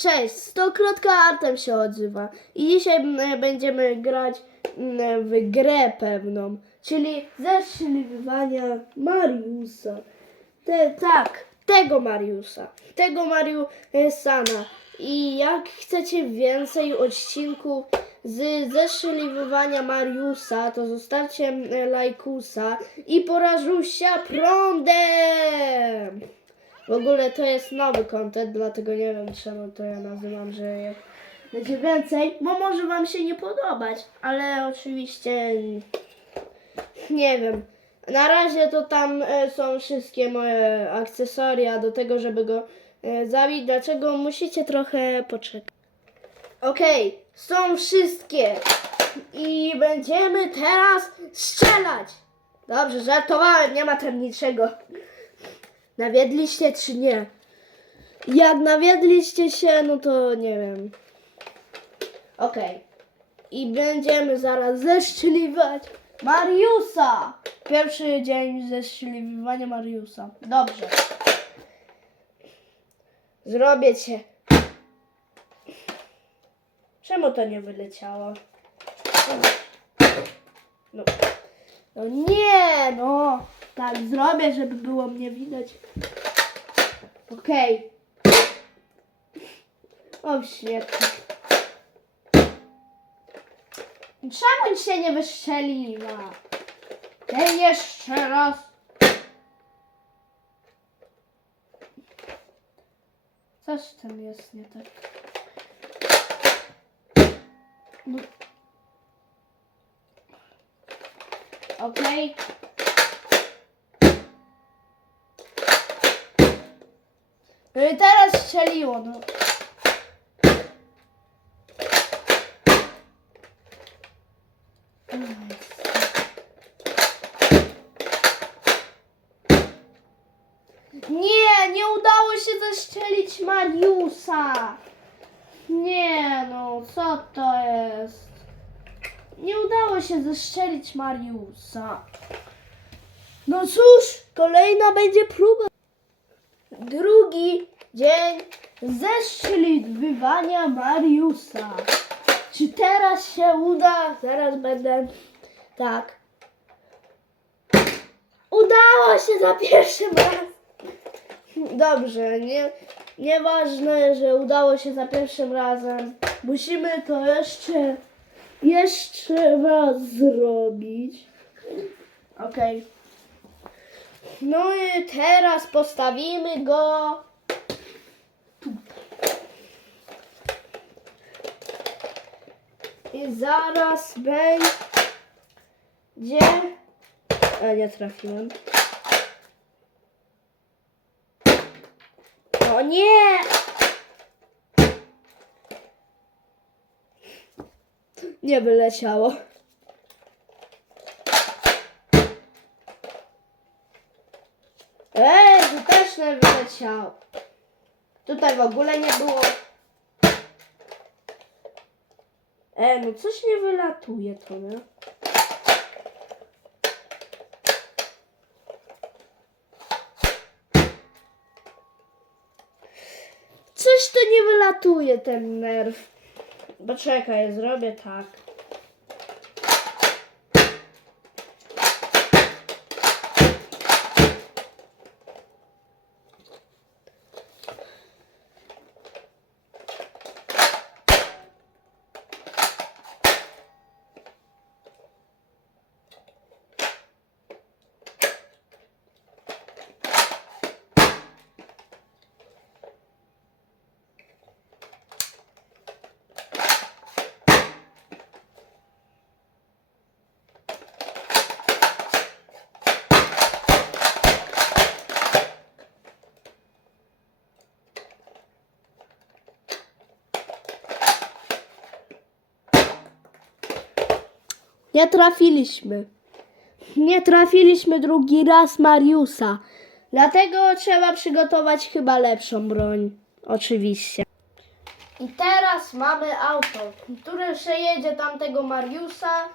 Cześć, stokrotka Artem się odzywa i dzisiaj mm, będziemy grać mm, w grę pewną, czyli zeszliwania Mariusa. Te, tak, tego Mariusa, tego Mariusana. I jak chcecie więcej odcinków z zeszliwania Mariusa, to zostawcie mm, lajkusa i porażusia prądem! W ogóle to jest nowy content, dlatego nie wiem czemu to ja nazywam, że jak będzie więcej, bo może Wam się nie podobać, ale oczywiście nie wiem. Na razie to tam e, są wszystkie moje akcesoria do tego, żeby go e, zabić. Dlaczego musicie trochę poczekać? Okej, są wszystkie i będziemy teraz strzelać. Dobrze, żartowałem, nie ma tam niczego. Nawiedliście czy nie? Jak nawiedliście się, no to nie wiem. Okej. I będziemy zaraz zeszczeliwać Mariusa. Pierwszy dzień zeszczeliwania Mariusa. Dobrze. Zrobię cię. Czemu to nie wyleciało? No. No nie, no. Tak zrobię, żeby było mnie widać. Okej. O, świetnie. Czemu się nie wystrzeliła? Ej, jeszcze raz. Coś z tym jest nie tak. No. Okej. No i teraz strzeliło, no. Nie, nie udało się zestrzelić Mariusa. Nie, no, co to jest? Nie udało się zestrzelić Mariusa. No cóż, kolejna będzie próba. Drugi dzień zeszczeliwania Mariusa. Czy teraz się uda? Zaraz będę. Tak. Udało się za pierwszym razem. Dobrze, nie, nieważne, że udało się za pierwszym razem. Musimy to jeszcze, jeszcze raz zrobić. Okej. No i teraz postawimy go tutaj. I zaraz będzie... A nie trafiłem. O nie! Nie wyleciało. Wyleciał. Tutaj w ogóle nie było. E, no coś nie wylatuje to, nie? Coś to nie wylatuje ten nerw. Poczekaj, zrobię tak. Nie trafiliśmy. Nie trafiliśmy drugi raz Mariusa. Dlatego trzeba przygotować chyba lepszą broń. Oczywiście. I teraz mamy auto, które przejedzie tamtego Mariusa.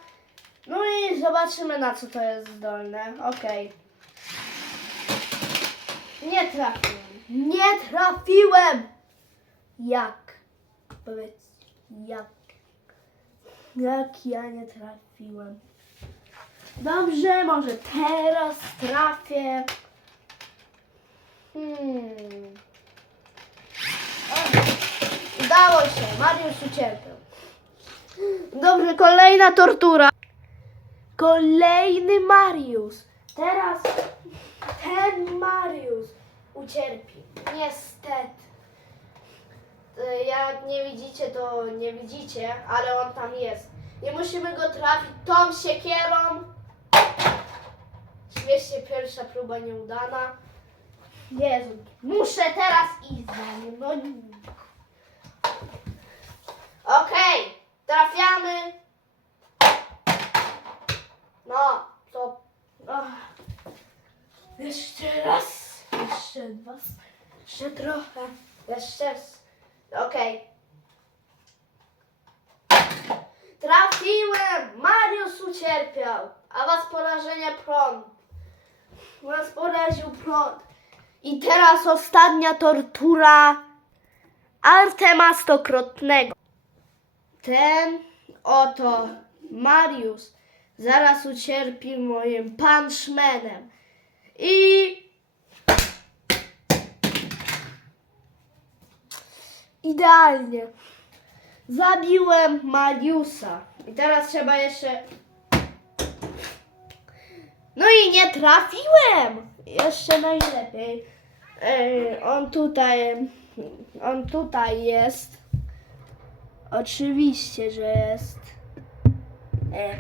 No i zobaczymy na co to jest zdolne. Okej. Nie trafiłem. Nie trafiłem! Jak? Powiedz, jak, jak ja nie trafiłem. Dobrze, może teraz trafię. Hmm. Udało się, Mariusz ucierpiał. Dobrze, kolejna tortura. Kolejny Mariusz. Teraz ten Mariusz ucierpi. Niestety. E, Jak nie widzicie, to nie widzicie, ale on tam jest. I musimy go trafić tą siekierą. Śmiesznie pierwsza próba nieudana. Jezu, muszę teraz iść za nim. No. Okej, trafiamy. No, to... Jeszcze raz, jeszcze dwa, jeszcze trochę, jeszcze... Okej. Trafiłem! Mariusz ucierpiał, a was porażenie prąd. Was poraził prąd. I teraz ostatnia tortura Artema Stokrotnego. Ten oto Mariusz zaraz ucierpi moim punchmanem. I idealnie. Zabiłem Mariusa. I teraz trzeba jeszcze. No i nie trafiłem! Jeszcze najlepiej. Ej, on tutaj. On tutaj jest. Oczywiście, że jest. E,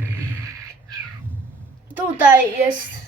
tutaj jest